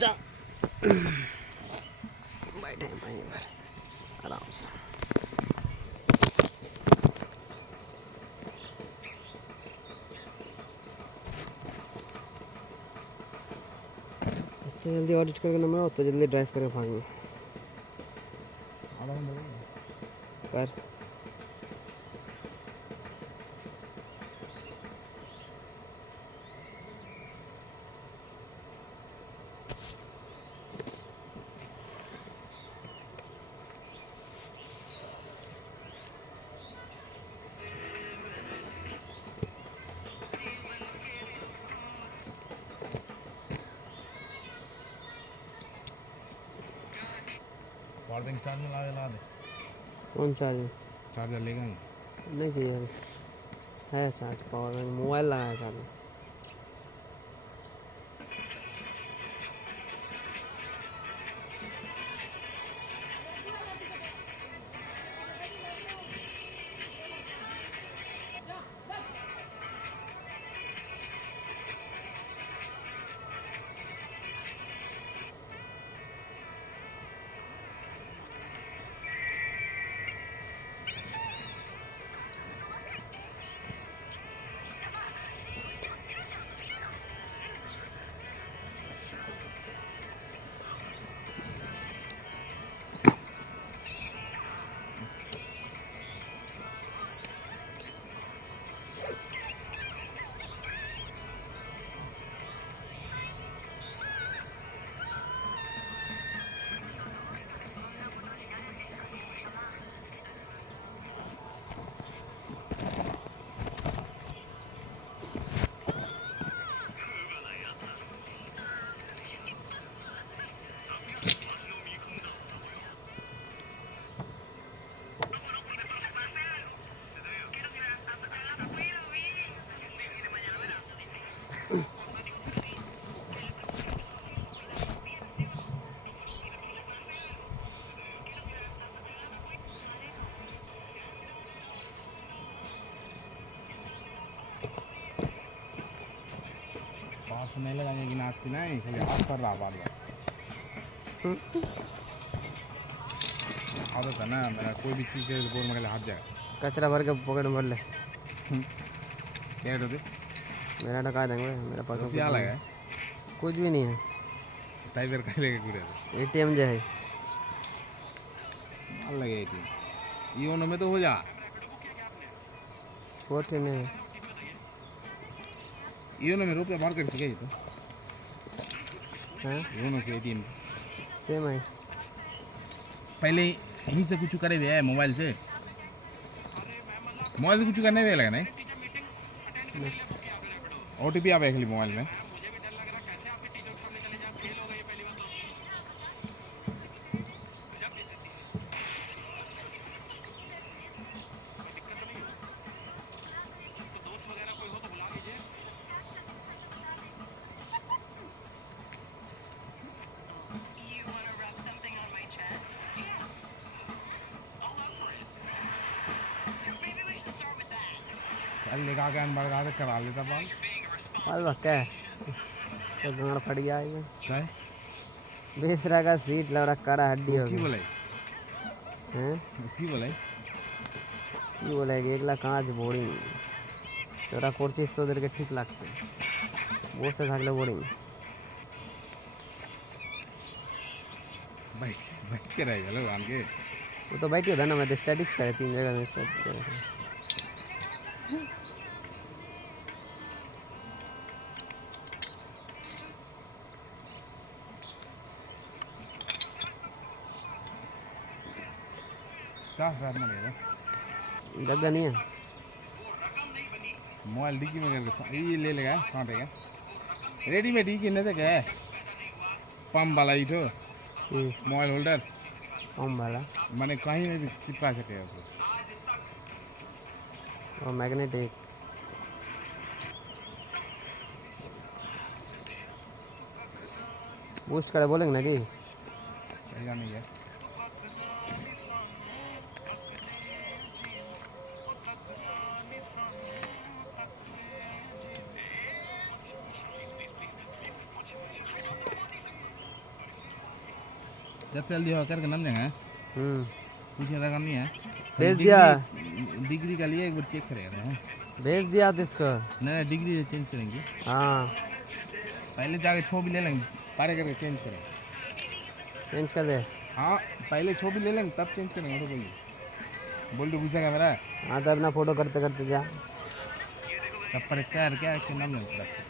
जा बैठे हैं वहीं पर आराम से। इतने जल्दी ऑडिट करके ना मैं उतना जल्दी ड्राइव करके भागूँ कर। पावर बैंक चार्जर ला दे। कौन चार्जर? चार्जर लेगा नहीं चाहिए अभी है चार्ज। पावर बैंक मोबाइल लगा है चार्ज। पास नहीं लगाने की नाच की नहीं खाली हाथ कर रहा बार बार। आदत है ना मेरा कोई भी चीज़ के बोर में हाथ जाए। कचरा भर के पॉकेट में भर ले। क्या होते मेरा टका देंगे मेरा पास क्या लगा है? कुछ भी नहीं है। टाइगर का लेके पूरे एटीएम जो है माल लगे एटीएम ये में तो हो जा कोट नहीं है। ये में रुपया बाहर कर सके तो हाँ दोनों से एटीएम सेम है। पहले यहीं से कुछ करे हुए है मोबाइल से कुछ करने हुए लगा नहीं OTP आवे खाली मोबाइल में। लेगा के बढ़ा के करा लेता बाल क्या है तो गाड़ फट गया है क्या है बेसरा का सीट लग रहा कड़ा हड्डी हो बोले हैं की बोले की बोले कि एकला कांच बोरिंग तोरा कोर्चिस तो देर के ठीक लगते वो से थाकले बोरिंग बैठ के रह गए आन के वो तो बैठी होता ना। मैं तो स्टैटिक्स करे 3 जगह में स्टैटिक्स करे क्या करना है जगह नहीं है। मोबाइल डिक्की में करके ये ले लेगा साँटेगा रेडीमेड ही किन्ने तक है पम्प वाला ही तो मोबाइल होल्डर पम्प वाला मैंने कहीं में भी चिपका सके उसको और मैग्नेटिक बूस्ट करे बोलेंगे ना कि नहीं है जब जल्दी होकर के नाम देंगे कुछ ज़्यादा काम नहीं है भेज दिया डिग्री का लिए एक बार चेक करेगा ना भेज दिया तो इसको नहीं डिग्री चेंज करेंगे हाँ पहले जाके छो भी ले लेंगे पारे करके चेंज करें चेंज कर दे हाँ पहले छो भी ले लेंगे तब चेंज करेंगे तो बोलिए बोल तो पूछेगा मेरा हाँ तो अपना फोटो करते करते जा तब पर क्या इसके नाम नहीं पड़ा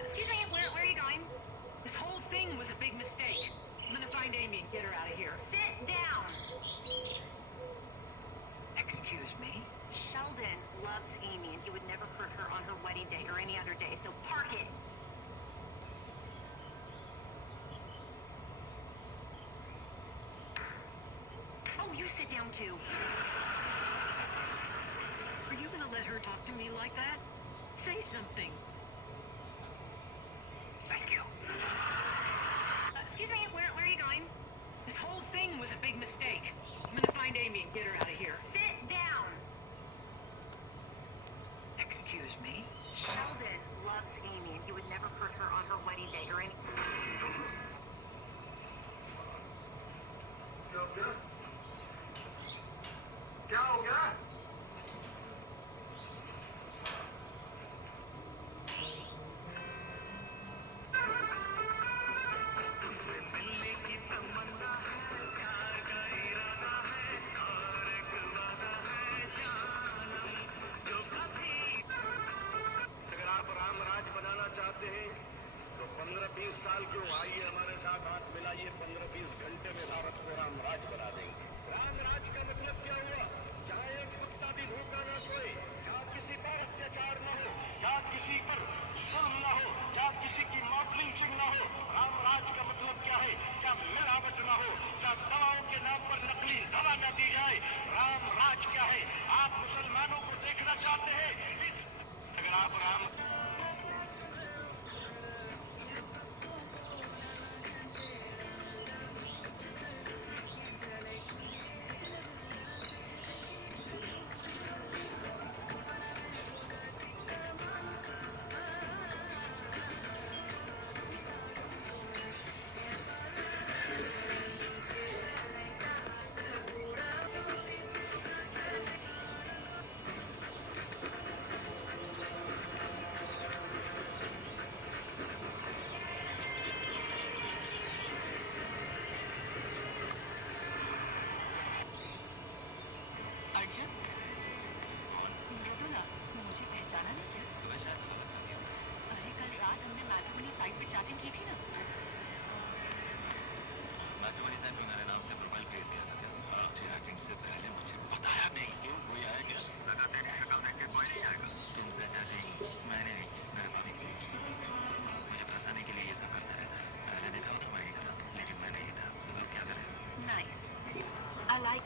Excuse me, where are you going? This whole thing was a big mistake. I'm gonna find Amy and get her out of here. Sit down! Excuse me? Sheldon loves Amy and he would never hurt her on her wedding day or any other day, so park it! Oh, you sit down too. Are you gonna let her talk to me like that? Say something. Thank you. Excuse me, where are you going? This whole thing was a big mistake. I'm gonna find Amy and get her out of here. Sit down! Excuse me? Sheldon loves Amy and he would never hurt her on her wedding day or any... क्या हो गया? अगर आप राम राज बनाना चाहते हैं तो 15-20 साल क्यों आइए हमारे साथ हाथ मिलाइए 15-20 घंटे में भारत को राम राज बना देंगे राम राज का मतलब क्या हुआ चाहे एक कुत्ता भी भूखा न सोए जहाँ किसी पर अत्याचार न हो जहाँ किसी पर जुल्म न हो जहाँ किसी की मॉडलिंग न हो राम राज का मतलब क्या है क्या मिलावट न हो क्या दवाओं के नाम पर नकली दवा न दी जाए राम राज क्या है आप मुसलमानों को देखना चाहते हैं अगर आप राम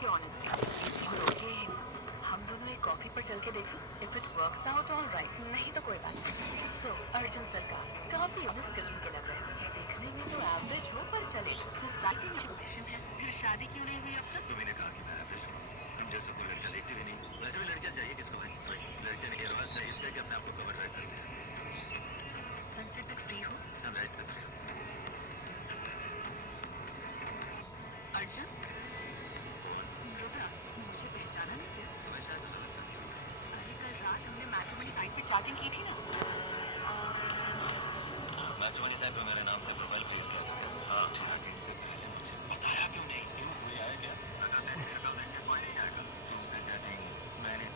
आपकी ऑनेस्टी। ओके, हम दोनों एक कॉफी पर चल के देखें। If it works out all right, नहीं तो कोई बात नहीं। सो अर्जुन सरकार काफी ऑनेस्ट किस्म के लग रहे हो। देखने में तो एवरेज हो पर चले सोसाइटी में पोजीशन है, फिर शादी क्यों नहीं हुई अब तक? तुम्ही ने कहा कि मैं एवरेज हूँ। हम जैसे कोई लड़का देखते भी नहीं। वैसे भी लड़कियाँ चाहिए किसको भाई? लड़के ने एयरबस चाहिए इसलिए कि अपने आप को कवर ड्राइव करते हैं। सनसेट तक फ्री हो सनराइज तक फ्री हो। अर्जुन? रुद्रा, मुझे पहचाना नहीं क्या? अरे कल रात हमने मैट्रिमोनी साइट पे चैटिंग की थी ना। मैट्रिमोनी साइट पे मेरे नाम से प्रोफाइल क्रिएट किया था क्या? हाँ, चैटिंग से पहले मुझे बताया क्यों नहीं? क्यों कोई आया क्या? अगर तेरे अकाउंट देख के कोई नहीं आएगा। तुमसे चैटिंग मैंने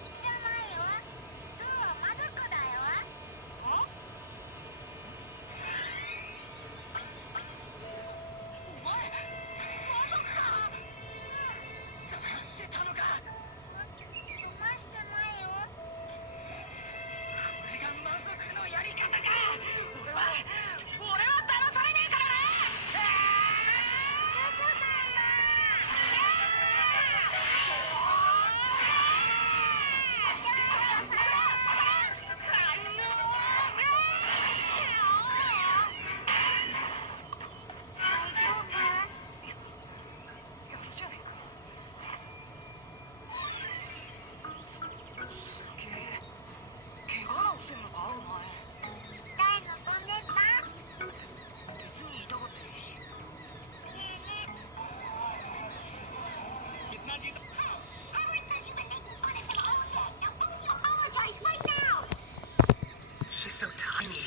She's so tiny.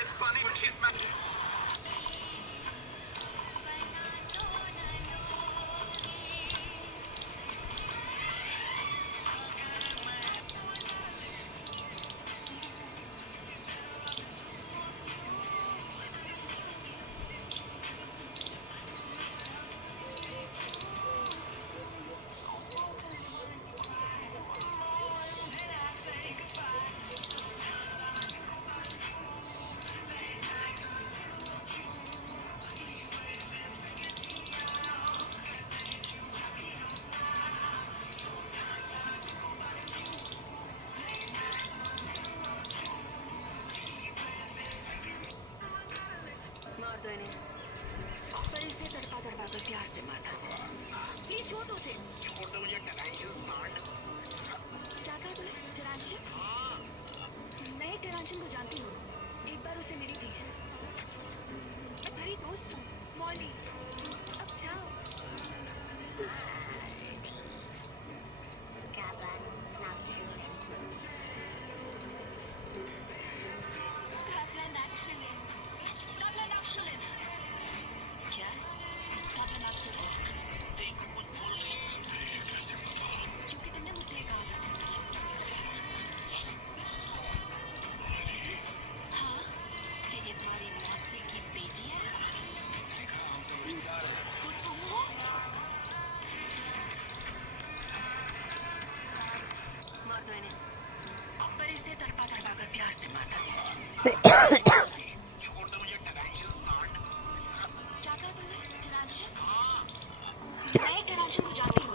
It's funny when she's mad. माता ने पर इसे तड़पा तड़पा कर प्यार से मारा। प्लीज छोड़ दो उसे। छोड़ दो मुझे टेरांशियल सांड। क्या कहा तूने? टेरांशियल? मैं टेरांशियल को जानती हूँ, एक बार उसे मिली थी। मेरी दोस्त हूँ, मॉली। अब जाओ। क्या? क्योंकि तुमने मुझसे ये कहा था। हाँ, ये तुम्हारी मौसी की बेटी है? वो तुम हो? माता ने पर इसे तड़पा तड़पा कर प्यार से मारा। छोड़ दो मुझे टेरांशियल सांड। क्या कहा तुमने? टेरांशियल? मैं टेरांशियल को जानती हूँ।